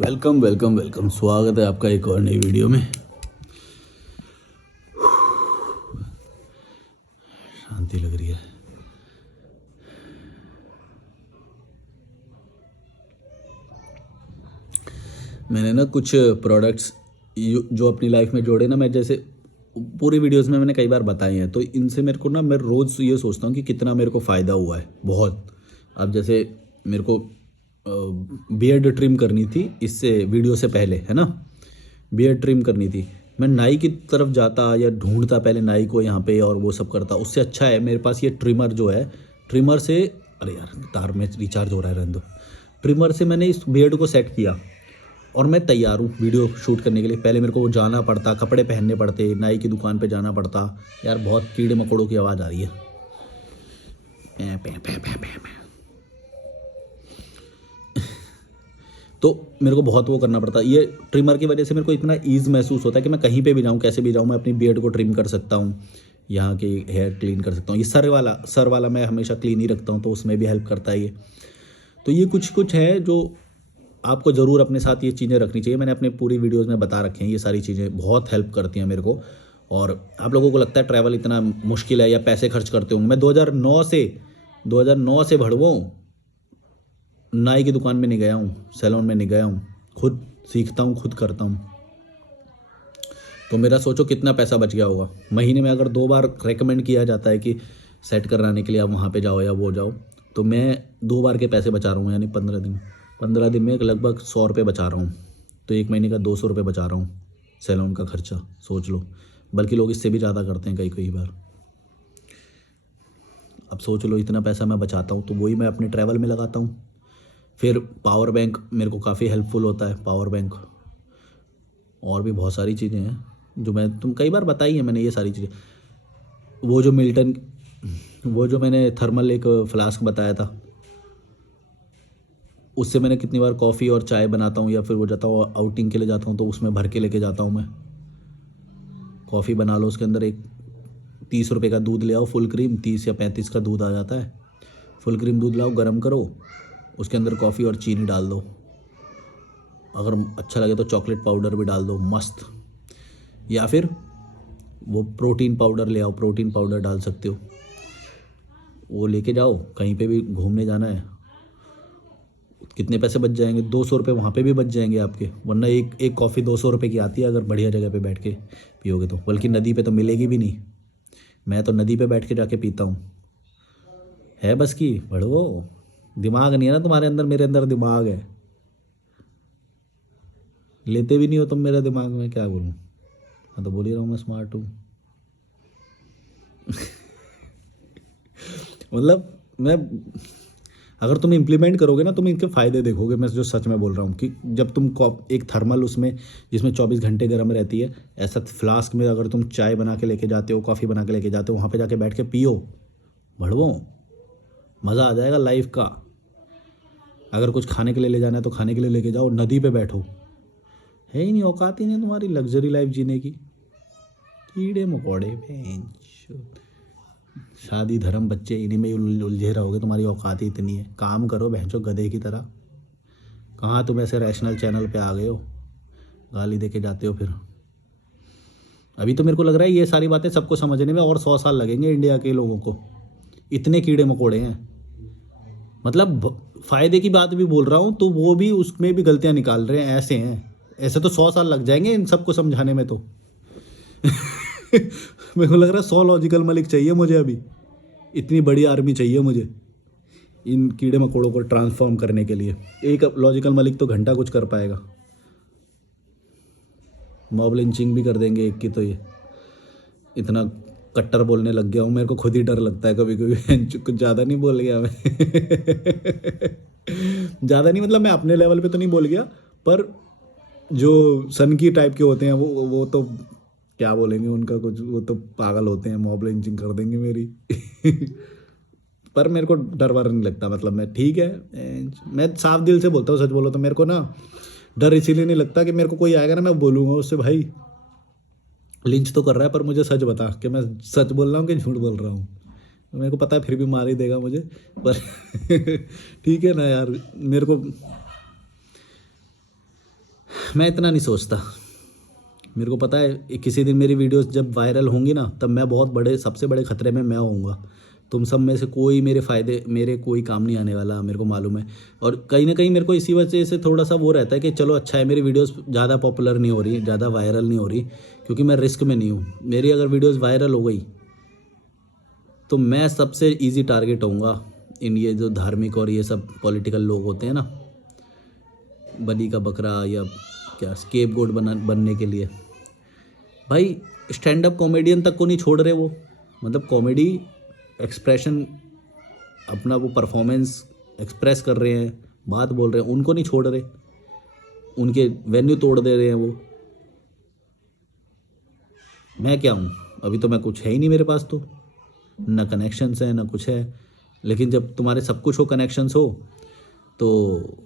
Welcome welcome welcome, स्वागत है आपका एक और नई वीडियो में। शांति लग रही है। मैंने ना कुछ प्रोडक्ट्स जो अपनी लाइफ में जोड़े ना, मैं जैसे पूरी वीडियोस में मैंने कई बार बताए हैं, तो इनसे मेरे को ना, मैं रोज़ ये सोचता हूँ कि कितना मेरे को फ़ायदा हुआ है। बहुत। अब जैसे मेरे को बियर्ड ट्रिम करनी थी, इससे वीडियो से पहले, है ना, बियर्ड ट्रिम करनी थी। मैं नाई की तरफ जाता या ढूंढता पहले नाई को यहाँ पे, और वो सब करता। उससे अच्छा है मेरे पास ये ट्रिमर जो है। ट्रिमर से, अरे यार तार में रिचार्ज हो रहा है, रहने दो। ट्रिमर से मैंने इस बियर्ड को सेट किया और मैं तैयार हूँ वीडियो शूट करने के लिए। पहले मेरे को जाना पड़ता, कपड़े पहनने पड़ते, नाई की दुकान पे जाना पड़ता। यार बहुत कीड़े मकोड़ों की आवाज़ आ रही है। पे, पे, पे, पे, पे, पे। तो मेरे को बहुत वो करना पड़ता। ये ट्रिमर की वजह से मेरे को इतना ईज़ महसूस होता है कि मैं कहीं पे भी जाऊँ, कैसे भी जाऊँ, मैं अपनी बियर्ड को ट्रिम कर सकता हूँ, यहाँ की हेयर क्लीन कर सकता हूँ। ये सर वाला मैं हमेशा क्लीन ही रखता हूँ, तो उसमें भी हेल्प करता है ये। तो ये कुछ कुछ है जो आपको ज़रूर अपने साथ ये चीज़ें रखनी चाहिए। मैंने अपने पूरी वीडियोज़ में बता रखे हैं, ये सारी चीज़ें बहुत हेल्प करती हैं मेरे को। और आप लोगों को लगता है ट्रैवल इतना मुश्किल है या पैसे खर्च करते होंगे। मैं 2009 से भड़वों नाई की दुकान में नहीं गया हूँ, सैलून में नहीं गया हूँ। खुद सीखता हूँ, खुद करता हूँ। तो मेरा सोचो कितना पैसा बच गया होगा। महीने में अगर 2 बार रेकमेंड किया जाता है कि सेट कराने के लिए आप वहाँ पे जाओ या वो जाओ, तो मैं 2 बार के पैसे बचा रहा हूँ, यानी 15 दिन में लगभग 100 रुपये बचा रहा हूँ। तो एक महीने का 200 रुपये बचा रहा हूँ सैलून का खर्चा, सोच लो। बल्कि लोग इससे भी ज़्यादा करते हैं कई कई बार। अब सोच लो इतना पैसा मैं बचाता हूँ, तो वही मैं अपने ट्रैवल में लगाता हूँ। फिर पावर बैंक मेरे को काफ़ी हेल्पफुल होता है, पावर बैंक। और भी बहुत सारी चीज़ें हैं जो तुम कई बार बताई है मैंने, ये सारी चीज़ें। वो जो मैंने थर्मल एक फ्लास्क बताया था, उससे मैंने कितनी बार कॉफ़ी और चाय बनाता हूँ, या फिर वो जाता हूँ आउटिंग के लिए जाता हूँ तो उसमें भर के लेके जाता हूँ मैं। कॉफ़ी बना लो, उसके अंदर एक 30 रुपये का दूध ले आओ, फुल क्रीम, 30 या 35 का दूध आ जाता है। फुल क्रीम दूध लाओ, गर्म करो, उसके अंदर कॉफ़ी और चीनी डाल दो। अगर अच्छा लगे तो चॉकलेट पाउडर भी डाल दो, मस्त। या फिर वो प्रोटीन पाउडर ले आओ, प्रोटीन पाउडर डाल सकते हो। वो लेके जाओ, कहीं पे भी घूमने जाना है। कितने पैसे बच जाएंगे? 200 रुपये वहाँ पे भी बच जाएंगे आपके। वरना एक एक कॉफ़ी 200 रुपये की आती है अगर बढ़िया जगह पे बैठ के पियोगे तो। बल्कि नदी पे तो मिलेगी भी नहीं। मैं तो नदी पे बैठ के जाके पीता हूँ। है बस की बढ़ो, दिमाग नहीं है ना तुम्हारे अंदर, मेरे अंदर दिमाग है। लेते भी नहीं हो तुम मेरा दिमाग में, क्या बोलूँ। मैं तो बोल ही रहा हूँ मैं स्मार्ट हूँ। मतलब मैं, अगर तुम इम्प्लीमेंट करोगे ना, तुम इनके फ़ायदे देखोगे। मैं जो सच में बोल रहा हूँ कि जब तुम एक थर्मल उसमें, जिसमें 24 घंटे गर्म रहती है, ऐसा फ्लास्क में अगर तुम चाय बना के लेके जाते हो, कॉफ़ी बना के लेके जाते हो, वहाँ पे जाके बैठ के पियो, भड़वो, मज़ा आ जाएगा लाइफ का। अगर कुछ खाने के लिए ले जाना है तो खाने के लिए लेके जाओ, नदी पे बैठो। है ही नहीं, औकात ही नहीं तुम्हारी लग्जरी लाइफ जीने की। कीड़े मकोड़े शादी धर्म बच्चे, इन्हीं में उलझे रहोगे। तुम्हारी औकात ही इतनी है। काम करो भैंचो गधे की तरह। कहाँ तुम ऐसे रैशनल चैनल पे आ गए हो, गाली दे के जाते हो फिर। अभी तो मेरे को लग रहा है ये सारी बातें सबको समझने में और 100 साल लगेंगे इंडिया के लोगों को। इतने कीड़े मकोड़े हैं। मतलब फ़ायदे की बात भी बोल रहा हूँ तो वो भी, उसमें भी गलतियाँ निकाल रहे हैं। ऐसे हैं, ऐसे तो 100 साल लग जाएंगे इन सबको समझाने में तो। मेरे को लग रहा है 100 लॉजिकल मलिक चाहिए मुझे अभी। इतनी बड़ी आर्मी चाहिए मुझे इन कीड़े मकोड़ों को ट्रांसफॉर्म करने के लिए। एक लॉजिकल मलिक तो घंटा कुछ कर पाएगा। मॉब लिंचिंग भी कर देंगे एक की तो। ये इतना कट्टर बोलने लग गया हूँ, मेरे को खुद ही डर लगता है कभी कभी। कुछ ज़्यादा नहीं बोल गया मैं। ज़्यादा नहीं मतलब, मैं अपने लेवल पे तो नहीं बोल गया, पर जो सन की टाइप के होते हैं वो तो क्या बोलेंगे उनका कुछ, वो तो पागल होते हैं, मॉब लिंचिंग कर देंगे मेरी। पर मेरे को डर वर नहीं लगता। मतलब मैं ठीक है, मैं साफ दिल से बोलता हूँ। सच बोलो तो मेरे को ना डर इसीलिए नहीं लगता कि मेरे को कोई आएगा ना, मैं बोलूँगा उससे, भाई लिंच तो कर रहा है पर मुझे सच बता कि मैं सच बोल रहा हूँ कि झूठ बोल रहा हूँ। मेरे को पता है फिर भी मार ही देगा मुझे, पर ठीक है ना यार। मेरे को मैं इतना नहीं सोचता। मेरे को पता है किसी दिन मेरी वीडियोस जब वायरल होंगी ना, तब मैं बहुत बड़े, सबसे बड़े खतरे में मैं होऊंगा। तुम सब में से कोई मेरे कोई काम नहीं आने वाला, मेरे को मालूम है। और कहीं ना कहीं मेरे को इसी वजह से थोड़ा सा वो रहता है कि चलो अच्छा है मेरी वीडियोस ज़्यादा पॉपुलर नहीं हो रही, ज़्यादा वायरल नहीं हो रही, क्योंकि मैं रिस्क में नहीं हूँ। मेरी अगर वीडियोस वायरल हो गई तो मैं सबसे ईजी टारगेट होऊंगा इन ये जो धार्मिक और ये सब पॉलिटिकल लोग होते हैं ना, बलि का बकरा या क्या स्केपगोट बनने के लिए। भाई स्टैंड अप कॉमेडियन तक को नहीं छोड़ रहे वो, मतलब कॉमेडी एक्सप्रेशन अपना वो परफॉर्मेंस एक्सप्रेस कर रहे हैं, बात बोल रहे हैं, उनको नहीं छोड़ रहे, उनके वेन्यू तोड़ दे रहे हैं वो। मैं क्या हूँ? अभी तो मैं कुछ है ही नहीं मेरे पास, तो ना कनेक्शंस है ना कुछ है। लेकिन जब तुम्हारे सब कुछ हो, कनेक्शंस हो, तो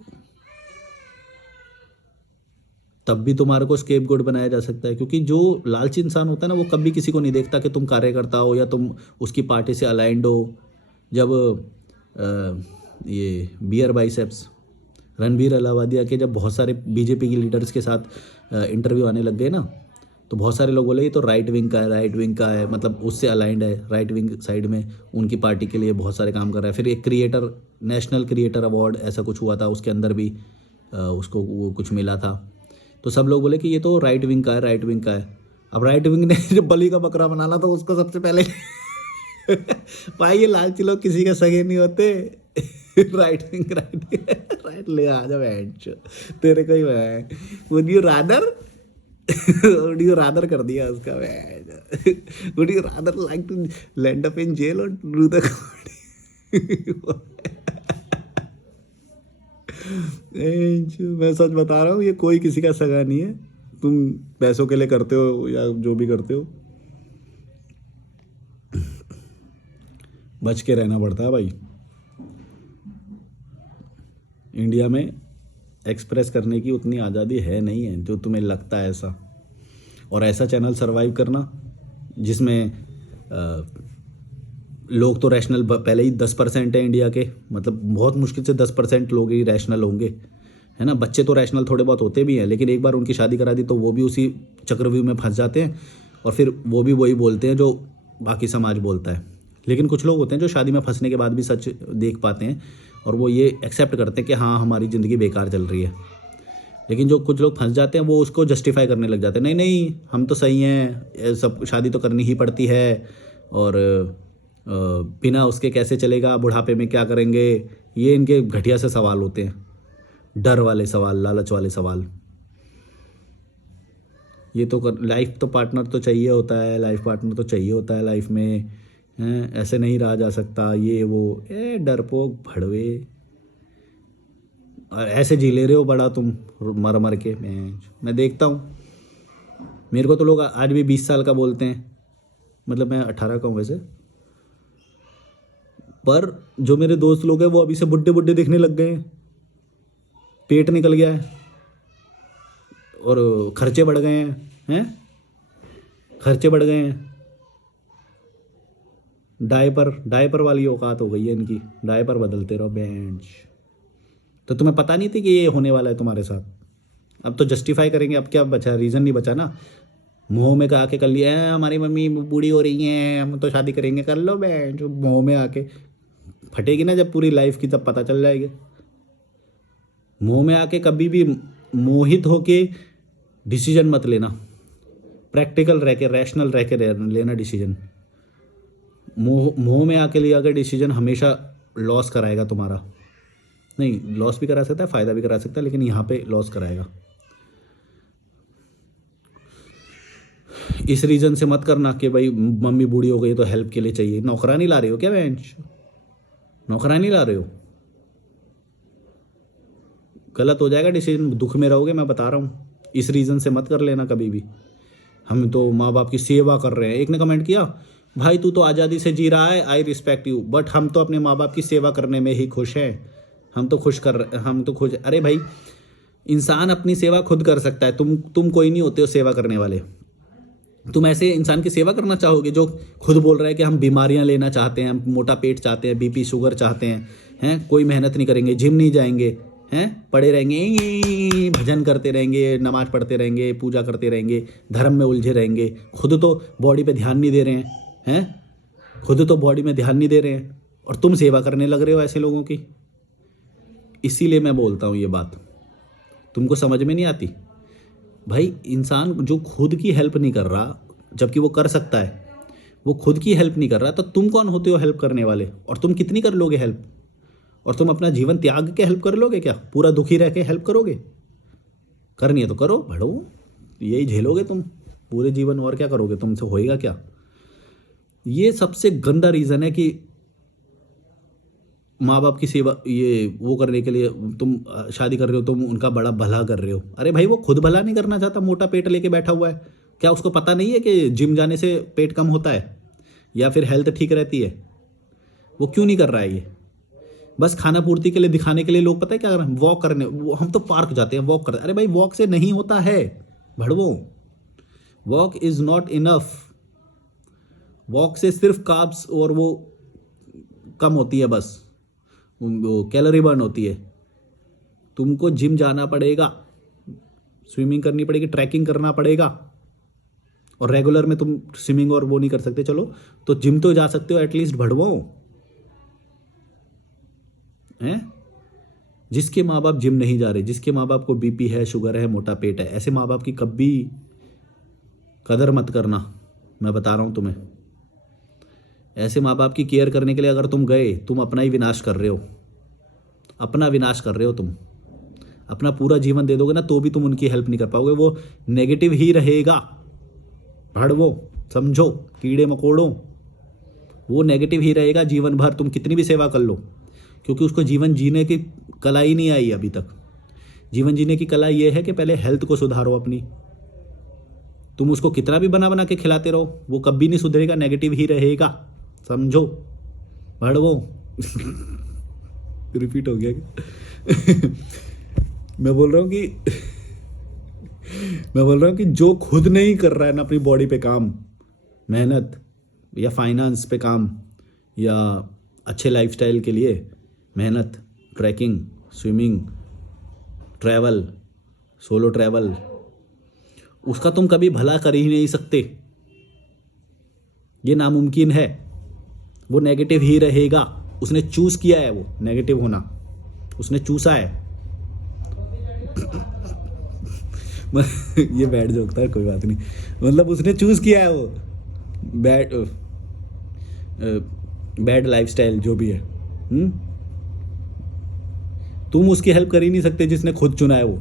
तब भी तुम्हारे को स्केपगोट बनाया जा सकता है। क्योंकि जो लालची इंसान होता है ना, वो कभी किसी को नहीं देखता कि तुम कार्यकर्ता हो या तुम उसकी पार्टी से अलाइंड हो। जब ये बियर बाइसेप्स रणबीर अलाहाबादिया के जब बहुत सारे बीजेपी के लीडर्स के साथ इंटरव्यू आने लग गए ना, तो बहुत सारे लोग बोले ये तो राइट विंग का है, राइट विंग का है, मतलब उससे अलाइंड है, राइट विंग साइड में उनकी पार्टी के लिए बहुत सारे काम कर रहा है। फिर एक क्रिएटर, नेशनल क्रिएटर अवार्ड ऐसा कुछ हुआ था, उसके अंदर भी उसको वो कुछ मिला था। तो सब लोग बोले कि ये तो राइट विंग का है, राइट विंग का है। अब राइट विंग ने जब बलि का बकरा बनाना तो उसको सबसे पहले भाई ये लालची लोग किसी के सगे नहीं होते। राइट विंग राइट ले आ जा बेंच, तेरे को ही मैं would you rather would you rather कर दिया उसका bench. Would you rather like to land up in jail और डू द मैं सच बता रहा हूँ, ये कोई किसी का सगा नहीं है। तुम पैसों के लिए करते हो या जो भी करते हो, बच के रहना पड़ता है भाई। इंडिया में एक्सप्रेस करने की उतनी आज़ादी है नहीं है जो तुम्हें लगता है ऐसा। और ऐसा चैनल सरवाइव करना जिसमें लोग तो रैशनल पहले ही 10% है इंडिया के, मतलब बहुत मुश्किल से 10% लोग ही रैशनल होंगे, है ना। बच्चे तो रैशनल थोड़े बहुत होते भी हैं, लेकिन एक बार उनकी शादी करा दी तो वो भी उसी चक्रव्यूह में फंस जाते हैं और फिर वो भी वही बोलते हैं जो बाकी समाज बोलता है। लेकिन कुछ लोग होते हैं जो शादी में फंसने के बाद भी सच देख पाते हैं और वो ये एक्सेप्ट करते हैं कि हाँ हमारी ज़िंदगी बेकार चल रही है। लेकिन जो कुछ लोग फंस जाते हैं वो उसको जस्टिफाई करने लग जाते हैं, नहीं नहीं हम तो सही हैं, सब शादी तो करनी ही पड़ती है और बिना उसके कैसे चलेगा, बुढ़ापे में क्या करेंगे। ये इनके घटिया से सवाल होते हैं, डर वाले सवाल, लालच वाले सवाल। ये तो लाइफ तो पार्टनर तो चाहिए होता है, लाइफ पार्टनर तो चाहिए होता है लाइफ में, हैं, ऐसे नहीं रहा जा सकता, ये वो डरपोक भड़वे। और ऐसे जी ले रहे हो बड़ा तुम मर मर के। मैं देखता हूँ, मेरे को तो लोग आज भी 20 साल का बोलते हैं, मतलब मैं 18 का हूँ वैसे, पर जो मेरे दोस्त लोग हैं वो अभी से बुड्ढे बुड्ढे दिखने लग गए हैं, पेट निकल गया है और खर्चे बढ़ गए हैं, खर्चे बढ़ गए हैं। डायपर वाली औकात हो गई है इनकी, डायपर बदलते रहो बेंच। तो तुम्हें पता नहीं थी कि ये होने वाला है तुम्हारे साथ? अब तो जस्टिफाई करेंगे, अब क्या बचा, रीज़न नहीं बचा ना। मुँह में कहा के कर लिया है हमारी मम्मी बूढ़ी हो रही हैं, हम तो शादी करेंगे, कर लो बेंच। मुँह में आके फटेगी ना जब पूरी लाइफ की, तब पता चल जाएगी। मुँह में आके कभी भी मोहित होके डिसीजन मत लेना, प्रैक्टिकल रह के, रैशनल रह के लेना डिसीजन। मुँह में आके लिया गया डिसीजन हमेशा लॉस कराएगा तुम्हारा। नहीं, लॉस भी करा सकता है, फ़ायदा भी करा सकता है, लेकिन यहाँ पे लॉस कराएगा। इस रीज़न से मत करना कि भाई मम्मी बूढ़ी हो गई तो हेल्प के लिए चाहिए। नौकरानी ला रहे हो क्या बेंच? नौकरानी ला रहे हो, गलत हो जाएगा डिसीजन, दुख में रहोगे, मैं बता रहा हूँ। इस रीज़न से मत कर लेना कभी भी। हम तो माँ बाप की सेवा कर रहे हैं। एक ने कमेंट किया, भाई तू तो आज़ादी से जी रहा है, आई रिस्पेक्ट यू, बट हम तो अपने माँ बाप की सेवा करने में ही खुश हैं, हम तो खुश। अरे भाई इंसान अपनी सेवा खुद कर सकता है, तुम कोई नहीं होते हो सेवा करने वाले। तुम ऐसे इंसान की सेवा करना चाहोगे जो खुद बोल रहा है कि हम बीमारियां लेना चाहते हैं, हम मोटा पेट चाहते हैं, बीपी शुगर चाहते हैं, कोई मेहनत नहीं करेंगे, जिम नहीं जाएंगे, हैं, पड़े रहेंगे, भजन करते रहेंगे, नमाज पढ़ते रहेंगे, पूजा करते रहेंगे, धर्म में उलझे रहेंगे, खुद तो बॉडी पे ध्यान नहीं दे रहे हैं, खुद तो बॉडी में ध्यान नहीं दे रहे हैं और तुम सेवा करने लग रहे हो ऐसे लोगों की। इसीलिए मैं बोलता हूँ ये बात, तुमको समझ में नहीं आती भाई। इंसान जो खुद की हेल्प नहीं कर रहा, जबकि वो कर सकता है, वो खुद की हेल्प नहीं कर रहा, तो तुम कौन होते हो हेल्प करने वाले? और तुम कितनी कर लोगे हेल्प? और तुम अपना जीवन त्याग के हेल्प कर लोगे क्या? पूरा दुखी रह के हेल्प करोगे? करनी है तो करो, बढ़ो, यही झेलोगे तुम पूरे जीवन, और क्या करोगे? तुमसे होएगा क्या? ये सबसे गंदा रीज़न है कि माँ बाप की सेवा, ये वो करने के लिए तुम शादी कर रहे हो, तुम उनका बड़ा भला कर रहे हो। अरे भाई, वो खुद भला नहीं करना चाहता, मोटा पेट लेके बैठा हुआ है। क्या उसको पता नहीं है कि जिम जाने से पेट कम होता है या फिर हेल्थ ठीक रहती है? वो क्यों नहीं कर रहा है? ये बस खाना पूर्ति के लिए, दिखाने के लिए लोग पता है क्या कर रहे हैं? वॉक करने, हम तो पार्क जाते हैं, वॉक करते हैं। अरे भाई, वॉक से नहीं होता है भड़वो, walk is not enough. Walk से सिर्फ कार्ब्स और वो कम होती है, बस वो कैलोरी बर्न होती है। तुमको जिम जाना पड़ेगा, स्विमिंग करनी पड़ेगी, ट्रैकिंग करना पड़ेगा। और रेगुलर में तुम स्विमिंग और वो नहीं कर सकते, चलो तो जिम तो जा सकते हो एटलीस्ट भड़वो हैं। जिसके माँ बाप जिम नहीं जा रहे, जिसके माँ बाप को बीपी है, शुगर है, मोटा पेट है, ऐसे माँ बाप की कभी कदर मत करना, मैं बता रहा हूँ तुम्हें। ऐसे माँ बाप की केयर करने के लिए अगर तुम गए, तुम अपना ही विनाश कर रहे हो, अपना विनाश कर रहे हो तुम। अपना पूरा जीवन दे दोगे ना तो भी तुम उनकी हेल्प नहीं कर पाओगे, वो नेगेटिव ही रहेगा भड़वो, समझो कीड़े मकोड़ों, वो नेगेटिव ही रहेगा जीवन भर, तुम कितनी भी सेवा कर लो, क्योंकि उसको जीवन जीने की कला ही नहीं आई अभी तक। जीवन जीने की कला ये है कि पहले हेल्थ को सुधारो अपनी। तुम उसको कितना भी बना बना के खिलाते रहो, वो कभी नहीं सुधरेगा, नेगेटिव ही रहेगा, समझो भड़वो। रिपीट हो गया क्या? मैं बोल रहा हूँ कि जो खुद नहीं कर रहा है ना अपनी बॉडी पे काम, मेहनत या फाइनेंस पे काम, या अच्छे लाइफस्टाइल के लिए मेहनत, trekking, swimming, travel, solo travel, उसका तुम कभी भला कर ही नहीं सकते, ये नामुमकिन है। वो नेगेटिव ही रहेगा, उसने चूज किया है वो नेगेटिव होना, उसने चूसा है। ये बैड जोक था, कोई बात नहीं, मतलब उसने चूज किया है वो बैड लाइफस्टाइल जो भी है। तुम उसकी हेल्प कर ही नहीं सकते जिसने खुद चुना है वो।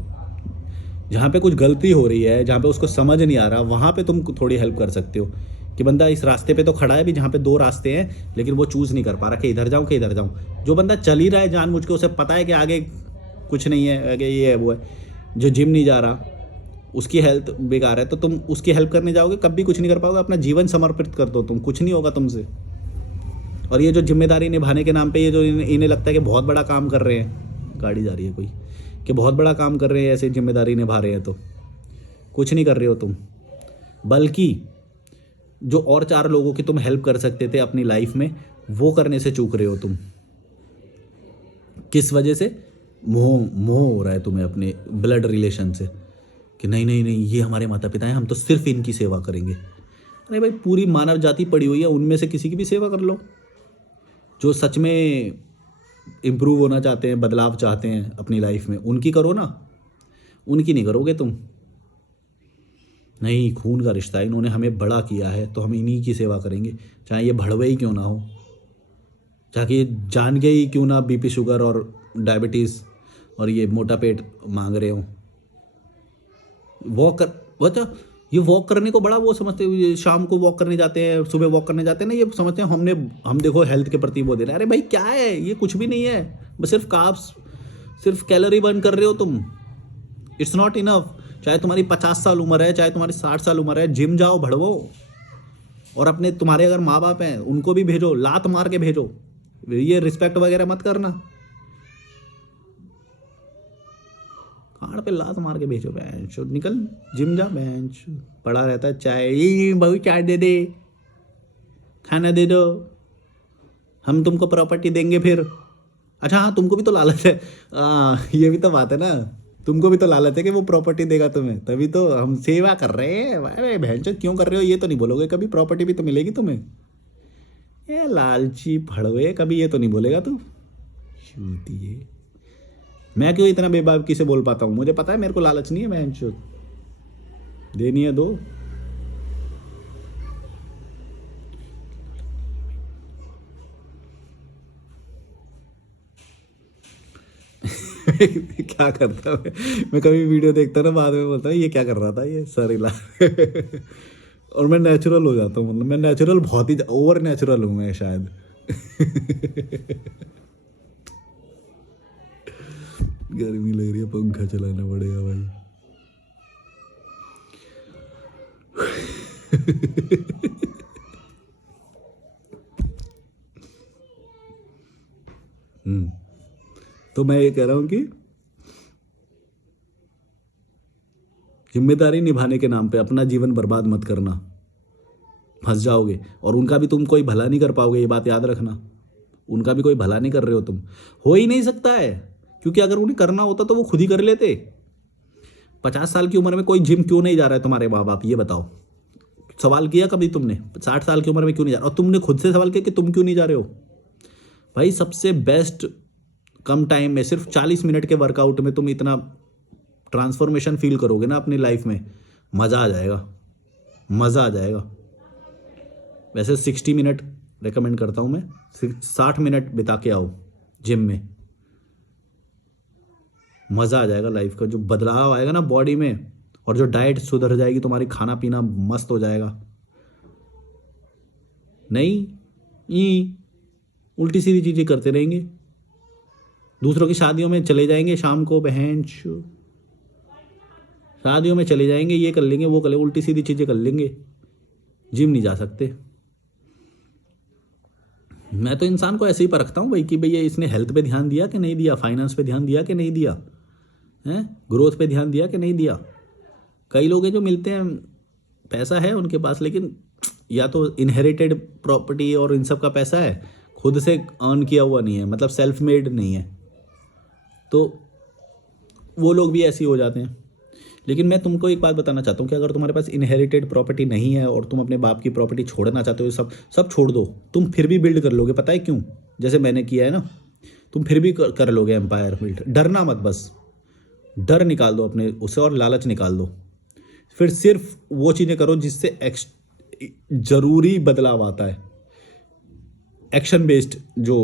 जहाँ पे कुछ गलती हो रही है, जहाँ पे उसको समझ नहीं आ रहा, वहाँ पे तुम थोड़ी हेल्प कर सकते हो कि बंदा इस रास्ते पे तो खड़ा है भी, जहाँ पे 2 रास्ते हैं, लेकिन वो चूज़ नहीं कर पा रहा कि इधर जाऊँ कि इधर जाऊँ। जो बंदा चल ही रहा है जानबूझ के, उसे पता है कि आगे कुछ नहीं है, आगे ये है वो है। जो जिम नहीं जा रहा, उसकी हेल्थ बेकार है, तो तुम उसकी हेल्प करने जाओगे, कभी कुछ नहीं कर पाओगे। अपना जीवन समर्पित कर दो तुम, कुछ नहीं होगा तुमसे। और ये जो जिम्मेदारी निभाने के नाम पे, ये जो इन्हें लगता है कि बहुत बड़ा काम कर रहे हैं, गाड़ी जा रही है कोई, कि बहुत बड़ा काम कर रहे हैं, ऐसे जिम्मेदारी निभा रहे हैं, तो कुछ नहीं कर रहे हो तुम। बल्कि जो और 4 लोगों की तुम हेल्प कर सकते थे अपनी लाइफ में, वो करने से चूक रहे हो तुम। किस वजह से? मोह हो रहा है तुम्हें अपने ब्लड रिलेशन से, कि नहीं नहीं नहीं, ये हमारे माता पिता हैं, हम तो सिर्फ इनकी सेवा करेंगे। अरे भाई, पूरी मानव जाति पड़ी हुई है, उनमें से किसी की भी सेवा कर लो। जो सच में इम्प्रूव होना चाहते हैं, बदलाव चाहते हैं अपनी लाइफ में, उनकी करो ना, उनकी नहीं करोगे तुम। नहीं, खून का रिश्ता है, इन्होंने हमें बड़ा किया है तो हम इन्हीं की सेवा करेंगे, चाहे ये भड़वे ही क्यों ना हो, चाहे ये जान के ही क्यों ना बीपी, शुगर और डायबिटीज़ और ये मोटा पेट मांग रहे हो। वॉक कर, बता, ये वॉक करने को बड़ा वो समझते हैं, शाम को वॉक करने जाते हैं, सुबह वॉक करने जाते हैं ना, ये समझते हैं हम देखो हेल्थ के प्रति वो दे रहे हैं। अरे भाई, क्या है ये? कुछ भी नहीं है, बस सिर्फ कार्ब्स, सिर्फ कैलोरी बर्न कर रहे हो तुम। It's not enough. चाहे तुम्हारी 50 साल उम्र है, चाहे तुम्हारी 60 साल उम्र है, जिम जाओ भड़वो। और अपने, तुम्हारे अगर माँ बाप हैं उनको भी भेजो, लात मार के भेजो, ये रिस्पेक्ट वगैरह मत करना, कान पे लात मार के भेजो, बेंच निकल, जिम जा, बेंच पड़ा रहता है, चाय बहु चाय दे दे, खाना दे दो, हम तुमको प्रॉपर्टी देंगे, फिर अच्छा हाँ, तुमको भी तो लालच है। ये भी तो बात है ना, तुमको भी तो लालच है कि वो प्रॉपर्टी देगा तुम्हें, तभी तो हम सेवा कर रहे हैं। अरे भैंचो क्यों कर रहे हो, ये तो नहीं बोलोगे कभी प्रॉपर्टी भी तो मिलेगी तुम्हें। ये लालची फड़वे, कभी ये तो नहीं बोलेगा तू। चूती है। मैं क्यों इतना बेबाकी से बोल पाता हूँ, मुझे पता है मेरे को लालच नहीं है भैंचो, देनी है दो। क्या करता मैं कभी वीडियो देखता ना, बाद में बोलता ये क्या कर रहा था, ये सर हिला। और मैं नेचुरल हो जाता हूँ, मतलब मैं नेचुरल बहुत ही ओवर नेचुरल हूँ मैं शायद। गर्मी लग रही है, पंखा चलाना पड़ेगा भाई। तो मैं ये कह रहा हूँ कि जिम्मेदारी निभाने के नाम पे अपना जीवन बर्बाद मत करना, फंस जाओगे। और उनका भी तुम कोई भला नहीं कर पाओगे, ये बात याद रखना। उनका भी कोई भला नहीं कर रहे हो तुम, हो ही नहीं सकता है। क्योंकि अगर उन्हें करना होता तो वो खुद ही कर लेते। 50 साल की उम्र में कोई जिम क्यों नहीं जा रहा है तुम्हारे माँ बाप, ये बताओ। सवाल किया कभी तुमने 60 साल की उम्र में क्यों नहीं जा रहा, और तुमने खुद से सवाल किया कि तुम क्यों नहीं जा रहे हो। भाई सबसे बेस्ट, कम टाइम में सिर्फ 40 मिनट के वर्कआउट में तुम इतना ट्रांसफॉर्मेशन फील करोगे ना अपनी लाइफ में, मज़ा आ जाएगा, मज़ा आ जाएगा। वैसे 60 मिनट रिकमेंड करता हूँ मैं, 60 मिनट बिता के आओ जिम में, मज़ा आ जाएगा। लाइफ का जो बदलाव आएगा ना बॉडी में, और जो डाइट सुधर जाएगी तुम्हारी, खाना पीना मस्त हो जाएगा। नहीं, ई उल्टी सीधी चीज़ें करते रहेंगे, दूसरों की शादियों में चले जाएंगे शाम को, बहन शादियों में चले जाएंगे, ये कर लेंगे वो कर लेंगे, उल्टी सीधी चीज़ें कर लेंगे, जिम नहीं जा सकते। मैं तो इंसान को ऐसे ही परखता हूँ भाई कि भैया इसने हेल्थ पे ध्यान दिया कि नहीं दिया, फाइनेंस पे ध्यान दिया कि नहीं दिया, हैं ग्रोथ पे ध्यान दिया कि नहीं दिया। कई लोग हैं जो मिलते हैं, पैसा है उनके पास, लेकिन या तो इनहेरिटेड प्रॉपर्टी और इन सब का पैसा है, खुद से अर्न किया हुआ नहीं है, मतलब सेल्फ मेड नहीं है, तो वो लोग भी ऐसे ही हो जाते हैं। लेकिन मैं तुमको एक बात बताना चाहता हूँ कि अगर तुम्हारे पास इनहेरिटेड प्रॉपर्टी नहीं है और तुम अपने बाप की प्रॉपर्टी छोड़ना चाहते हो, सब सब छोड़ दो, तुम फिर भी बिल्ड कर लोगे। पता है क्यों? जैसे मैंने किया है ना, तुम फिर भी कर लोगे एम्पायर बिल्ड। डरना मत, बस डर निकाल दो अपने उससे और लालच निकाल दो। फिर सिर्फ वो चीज़ें करो जिससे जरूरी बदलाव आता है। एक्शन बेस्ड जो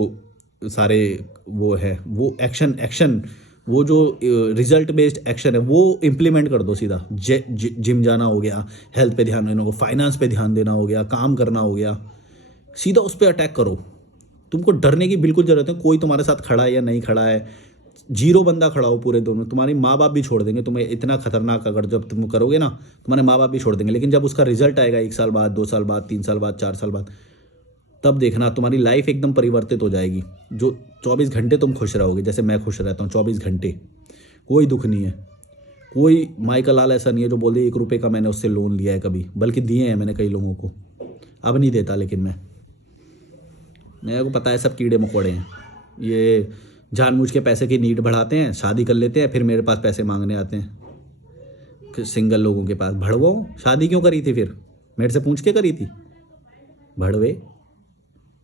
सारे वो है, वो एक्शन एक्शन वो जो रिजल्ट बेस्ड एक्शन है वो इम्प्लीमेंट कर दो सीधा। जिम जाना हो गया, हेल्थ पे ध्यान देना होगा, फाइनेंस पे ध्यान देना हो गया, काम करना हो गया, सीधा उस पर अटैक करो। तुमको डरने की बिल्कुल जरूरत है, कोई तुम्हारे साथ खड़ा है या नहीं खड़ा है, जीरो बंदा खड़ा हो पूरे दोनों, तुम्हारे माँ बाप भी छोड़ देंगे तुम्हें। इतना खतरनाक अगर जब तुम करोगे ना, तुम्हारे माँ बाप भी छोड़ देंगे। लेकिन जब उसका रिजल्ट आएगा 1 साल बाद, 2 साल बाद, 3 साल बाद, 4 साल बाद, तब देखना तुम्हारी लाइफ एकदम परिवर्तित हो जाएगी। जो 24 घंटे तुम खुश रहोगे, जैसे मैं खुश रहता हूँ 24 घंटे, कोई दुख नहीं है। कोई माई का लाल ऐसा नहीं है जो बोल दे 1 रुपये का मैंने उससे लोन लिया है कभी, बल्कि दिए हैं मैंने कई लोगों को, अब नहीं देता। लेकिन मेरे को पता है सब कीड़े मकोड़े हैं, ये जानबूझ के पैसे की नीड बढ़ाते हैं, शादी कर लेते हैं, फिर मेरे पास पैसे मांगने आते हैं सिंगल लोगों के पास। भड़वो, शादी क्यों करी थी फिर, मेरे से पूछ के करी थी? भड़वे,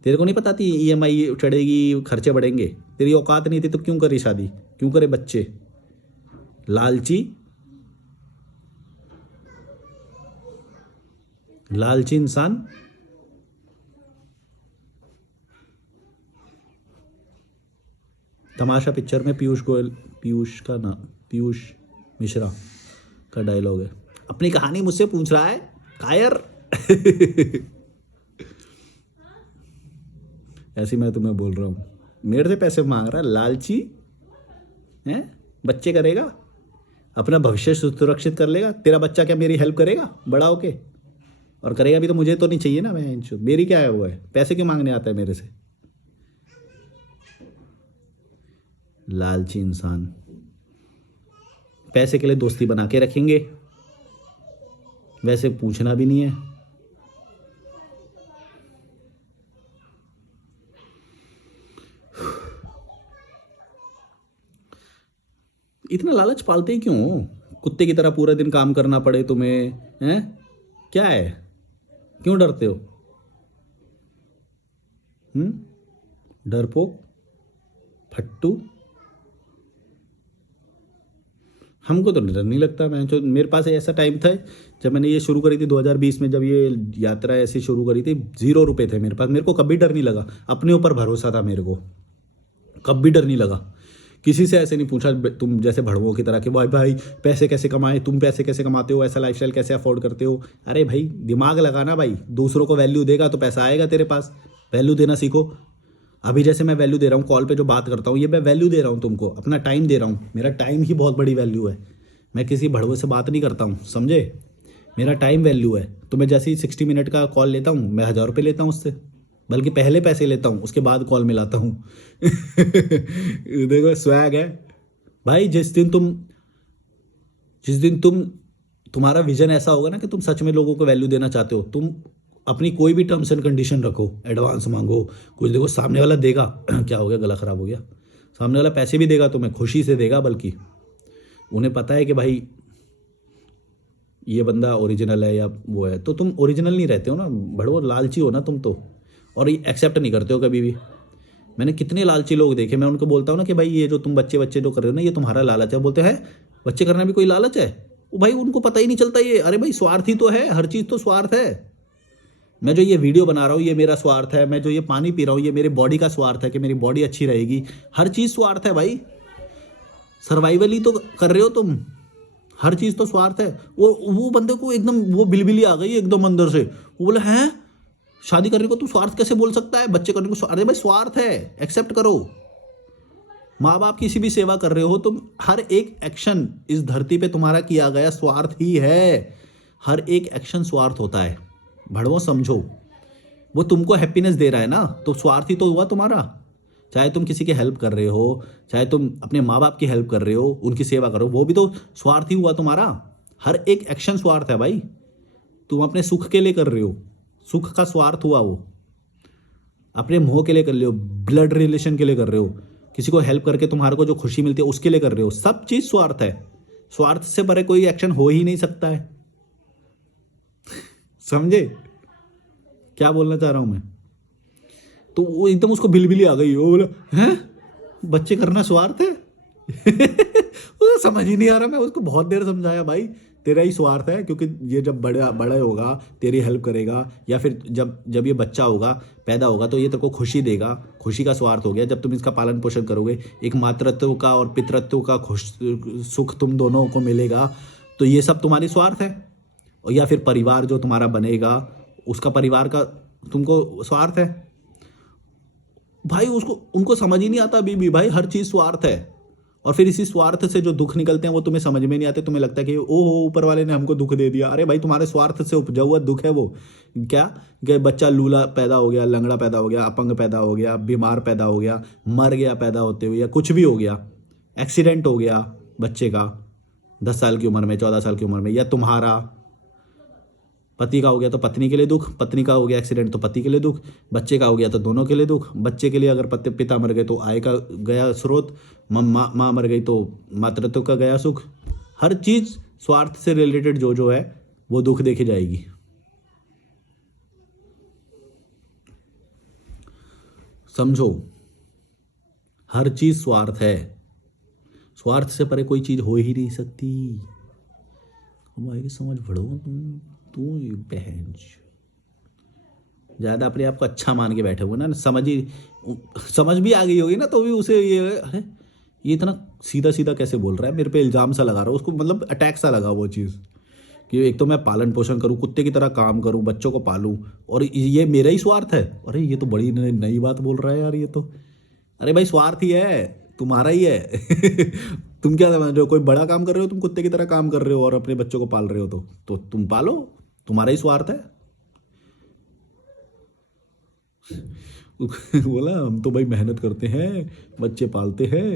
तेरे को नहीं पता थी ईएमआई चढ़ेगी, खर्चे बढ़ेंगे, तेरी औकात नहीं थी तो क्यों करी शादी, क्यों करे बच्चे? लालची, लालची इंसान। तमाशा पिक्चर में पीयूष मिश्रा का डायलॉग है, अपनी कहानी मुझसे पूछ रहा है कायर। ऐसी मैं तुम्हें बोल रहा हूँ, मेरे से पैसे मांग रहा है लालची है। बच्चे करेगा, अपना भविष्य सुरक्षित कर लेगा। तेरा बच्चा क्या मेरी हेल्प करेगा बड़ा होके? और करेगा भी तो मुझे तो नहीं चाहिए ना, मैं मेरी क्या है वो है, पैसे क्यों मांगने आता है मेरे से? लालची इंसान। पैसे के लिए दोस्ती बना के रखेंगे, वैसे पूछना भी नहीं है। इतना लालच पालते ही क्यों हो? कुत्ते की तरह पूरा दिन काम करना पड़े तुम्हें, हैं? क्या है? क्यों डरते हो? डरपोक, फट्टू। हमको तो डर नहीं लगता। मैं जो मेरे पास ऐसा टाइम था जब मैंने ये शुरू करी थी 2020 में, जब ये यात्रा ऐसी शुरू करी थी, 0 रुपये थे मेरे पास। मेरे को कभी डर नहीं लगा, अपने ऊपर भरोसा था मेरे को, कभी डर नहीं लगा। किसी से ऐसे नहीं पूछा तुम जैसे भड़वों की तरह कि भाई भाई पैसे कैसे कमाए, तुम पैसे कैसे कमाते हो, ऐसा लाइफस्टाइल कैसे अफोर्ड करते हो। अरे भाई दिमाग लगाना भाई, दूसरों को वैल्यू देगा तो पैसा आएगा तेरे पास। वैल्यू देना सीखो। अभी जैसे मैं वैल्यू दे रहा हूँ, कॉल पे जो बात करता हूँ, ये मैं वैल्यू दे रहा हूँ तुमको, अपना टाइम दे रहा हूँ। मेरा टाइम ही बहुत बड़ी वैल्यू है। मैं किसी भड़वे से बात नहीं करता हूँ, समझे? मेरा टाइम वैल्यू है। तो मैं जैसे ही 60 मिनट का कॉल लेता हूँ, मैं 1000 रुपये लेता हूँ उससे, बल्कि पहले पैसे लेता हूँ, उसके बाद कॉल मिलाता हूँ। देखो स्वैग है भाई। जिस दिन तुम तुम्हारा विजन ऐसा होगा ना कि तुम सच में लोगों को वैल्यू देना चाहते हो, तुम अपनी कोई भी टर्म्स एंड कंडीशन रखो, एडवांस मांगो कुछ, देखो सामने वाला देगा। क्या हो गया, गला खराब हो गया। सामने वाला पैसे भी देगा तुम्हें, खुशी से देगा, बल्कि उन्हें पता है कि भाई ये बंदा ओरिजिनल है या वो है। तो तुम ओरिजिनल नहीं रहते हो ना, बड़ो लालची हो ना तुम तो, और ये एक्सेप्ट नहीं करते हो कभी भी। मैंने कितने लालची लोग देखे, मैं उनको बोलता हूँ ना कि भाई ये जो तुम बच्चे बच्चे जो कर रहे हो ना, ये तुम्हारा लालच है। बोलते हैं बच्चे करना भी कोई लालच है? वो भाई उनको पता ही नहीं चलता ये। अरे भाई स्वार्थी तो है, हर चीज़ तो स्वार्थ है। मैं जो ये वीडियो बना रहा हूँ ये मेरा स्वार्थ है, मैं जो ये पानी पी रहा हूँ ये मेरे बॉडी का स्वार्थ है कि मेरी बॉडी अच्छी रहेगी। हर चीज़ स्वार्थ है भाई। सर्वाइवल ही तो कर रहे हो तुम, हर चीज़ तो स्वार्थ है। वो बंदे को एकदम वो बिलबिली आ गई एकदम अंदर से। वो बोले हैं शादी करने को तू स्वार्थ कैसे बोल सकता है, बच्चे करने को स्वार्थ? अरे भाई स्वार्थ है, एक्सेप्ट करो। माँ बाप किसी भी सेवा कर रहे हो तुम, हर एक एक्शन इस धरती पे तुम्हारा किया गया स्वार्थ ही है। हर एक एक्शन स्वार्थ होता है, भड़वो समझो। वो तुमको हैप्पीनेस दे रहा है ना, तो स्वार्थ ही तो हुआ तुम्हारा। चाहे तुम किसी की हेल्प कर रहे हो, चाहे तुम अपने माँ बाप की हेल्प कर रहे हो, उनकी सेवा करो, वो भी तो स्वार्थ ही हुआ तुम्हारा। हर एक एक्शन स्वार्थ है भाई। तुम अपने सुख के लिए कर रहे हो, सुख का स्वार्थ हुआ वो। अपने मोह के लिए कर रहे हो, ब्लड रिलेशन के लिए कर रहे हो, किसी को हेल्प करके तुम्हारे को जो खुशी मिलती है उसके लिए कर रहे हो। सब चीज स्वार्थ है। स्वार्थ से परे कोई एक्शन हो ही नहीं सकता है। समझे क्या बोलना चाह रहा हूं मैं? तो वो एकदम उसको बिलबिली आ गई। वो बोला हैं बच्चे करना स्वार्थ है? वो समझ ही नहीं आ रहा। मैं उसको बहुत देर समझाया भाई तेरा ही स्वार्थ है, क्योंकि ये जब बड़ा बड़ा होगा तेरी हेल्प करेगा, या फिर जब जब ये बच्चा होगा, पैदा होगा, तो ये तेरे को खुशी देगा। खुशी का स्वार्थ हो गया। जब तुम इसका पालन पोषण करोगे, एक मातृत्व का और पितृत्व का सुख तुम दोनों को मिलेगा, तो ये सब तुम्हारी स्वार्थ है। और या फिर परिवार जो तुम्हारा बनेगा, उसका परिवार का तुमको स्वार्थ है भाई। उसको उनको समझ ही नहीं आता अभी भी भाई, हर चीज़ स्वार्थ है। और फिर इसी स्वार्थ से जो दुख निकलते हैं वो तुम्हें समझ में नहीं आते। तुम्हें लगता है कि ओहो ऊपर वाले ने हमको दुख दे दिया। अरे भाई तुम्हारे स्वार्थ से उपजा हुआ दुख है वो। क्या कि बच्चा लूला पैदा हो गया, लंगड़ा पैदा हो गया, अपंग पैदा हो गया, बीमार पैदा हो गया, मर गया पैदा होते हुए, या कुछ भी हो गया, एक्सीडेंट हो गया बच्चे का 10 साल की उम्र में, 14 साल की उम्र में, या तुम्हारा पति का हो गया तो पत्नी के लिए दुख, पत्नी का हो गया एक्सीडेंट तो पति के लिए दुख, बच्चे का हो गया तो दोनों के लिए दुख। बच्चे के लिए अगर पिता मर गए तो आय का गया स्रोत, माँ मर गई तो मातृत्व का गया सुख। हर चीज स्वार्थ से रिलेटेड जो जो है वो दुख देखी जाएगी। समझो हर चीज स्वार्थ है। स्वार्थ से परे कोई चीज हो ही नहीं सकती। हमारी समझ बढ़ो तू बहन। ज़्यादा अपने आप को अच्छा मान के बैठे हुए ना, समझ भी आ गई होगी ना, तो भी उसे ये अरे ये इतना सीधा सीधा कैसे बोल रहा है, मेरे पे इल्ज़ाम सा लगा रहा है उसको, मतलब अटैक सा लगा वो चीज़ कि एक तो मैं पालन पोषण करूँ, कुत्ते की तरह काम करूँ, बच्चों को पालूँ, और ये मेरा ही स्वार्थ है। अरे ये तो बड़ी नई बात बोल रहा है यार ये तो। अरे भाई स्वार्थ ही है, तुम्हारा ही है। तुम क्या समझ रहे हो, कोई बड़ा काम कर रहे हो, तुम कुत्ते की तरह काम कर रहे हो और अपने बच्चों को पाल रहे हो, तो तुम पालो, तुम्हारा ही स्वार्थ है। बोला हम तो भाई मेहनत करते हैं, बच्चे पालते हैं,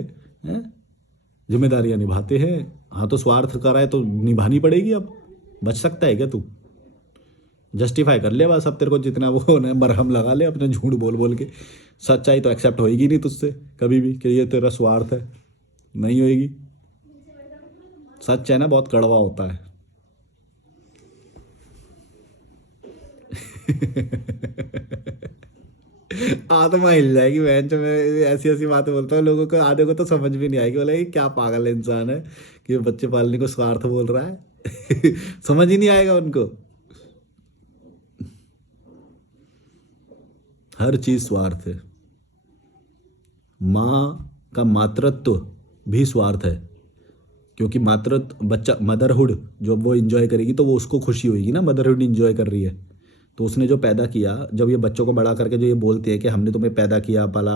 जिम्मेदारियां निभाते हैं। हाँ तो स्वार्थ करा है तो निभानी पड़ेगी। अब बच सकता है क्या तू? जस्टिफाई कर ले बस, अब तेरे को जितना वो ना मरहम लगा ले अपने झूठ बोल बोल के। सच्चाई तो एक्सेप्ट होएगी नहीं तुझसे कभी भी कि ये तेरा स्वार्थ है, नहीं होएगी। सच है ना, बहुत कड़वा होता है। आत्मा हिल जाएगी बहन, जो मैं ऐसी ऐसी बातें बोलता हूँ लोगों को, आधे को तो समझ भी नहीं आएगी, बोला ये क्या पागल इंसान है कि बच्चे पालने को स्वार्थ बोल रहा है। समझ ही नहीं आएगा उनको। हर चीज स्वार्थ है। माँ का मातृत्व भी स्वार्थ है, क्योंकि मातृत्व बच्चा मदरहुड जब वो इंजॉय करेगी तो वो उसको खुशी होगी ना, मदरहुड इंजॉय कर रही है। तो उसने जो पैदा किया, जब ये बच्चों को बड़ा करके जो ये बोलते हैं कि हमने तुम्हें पैदा किया, पाला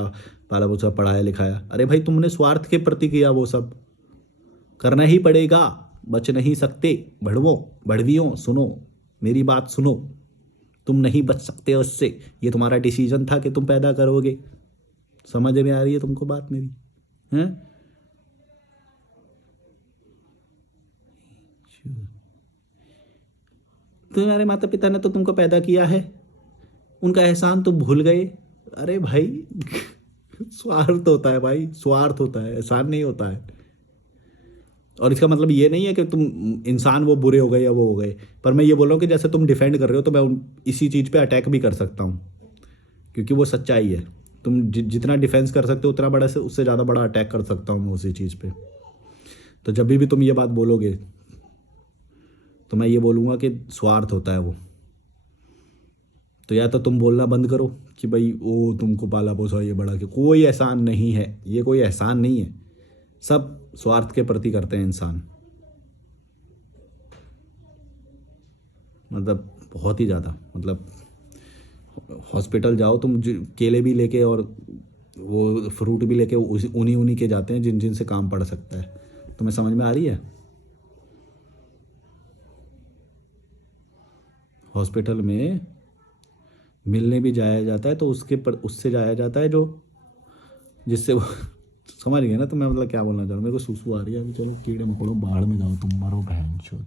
पाला पोसा, पढ़ाया लिखाया, अरे भाई तुमने स्वार्थ के प्रति किया, वो सब करना ही पड़ेगा, बच नहीं सकते। भड़वों भड़वियों सुनो, मेरी बात सुनो, तुम नहीं बच सकते उससे। ये तुम्हारा डिसीजन था कि तुम पैदा करोगे। समझ में आ रही है तुमको बात मेरी? हैं? तुम्हारे माता पिता ने तो तुमको पैदा किया है, उनका एहसान तुम भूल गए। अरे भाई स्वार्थ होता है भाई, स्वार्थ होता है, एहसान नहीं होता है। और इसका मतलब ये नहीं है कि तुम इंसान वो बुरे हो गए या वो हो गए, पर मैं ये बोल रहा हूँ कि जैसे तुम डिफेंड कर रहे हो तो मैं इसी चीज़ पे अटैक भी कर सकता हूँ, क्योंकि वो सच्चाई है। तुम जितना डिफेंस कर सकते हो उतना बड़ा से उससे ज़्यादा बड़ा अटैक कर सकता हूँ मैं उसी चीज़ पे। तो जब भी तुम ये बात बोलोगे तो मैं ये बोलूँगा कि स्वार्थ होता है वो। तो या तो तुम बोलना बंद करो कि भाई वो तुमको पाला पोसा ये बड़ा, कि कोई एहसान नहीं है, ये कोई एहसान नहीं है, सब स्वार्थ के प्रति करते हैं इंसान। मतलब बहुत ही ज़्यादा, मतलब हॉस्पिटल जाओ तुम, केले भी लेके और वो फ्रूट भी लेके उन्हीं उन्हीं के जाते हैं जिन जिन से काम पड़ सकता है। तुम्हें समझ में आ रही है? हॉस्पिटल में मिलने भी जाया जाता है तो उससे जाया जाता है जो जिससे वो समझ गए ना? तो मैं मतलब क्या बोलना चाह रहा हूँ, मेरे को सुसु आ रही है अभी। चलो कीड़े मकोड़ों बाहर में जाओ, तुम मरो बहन चोद।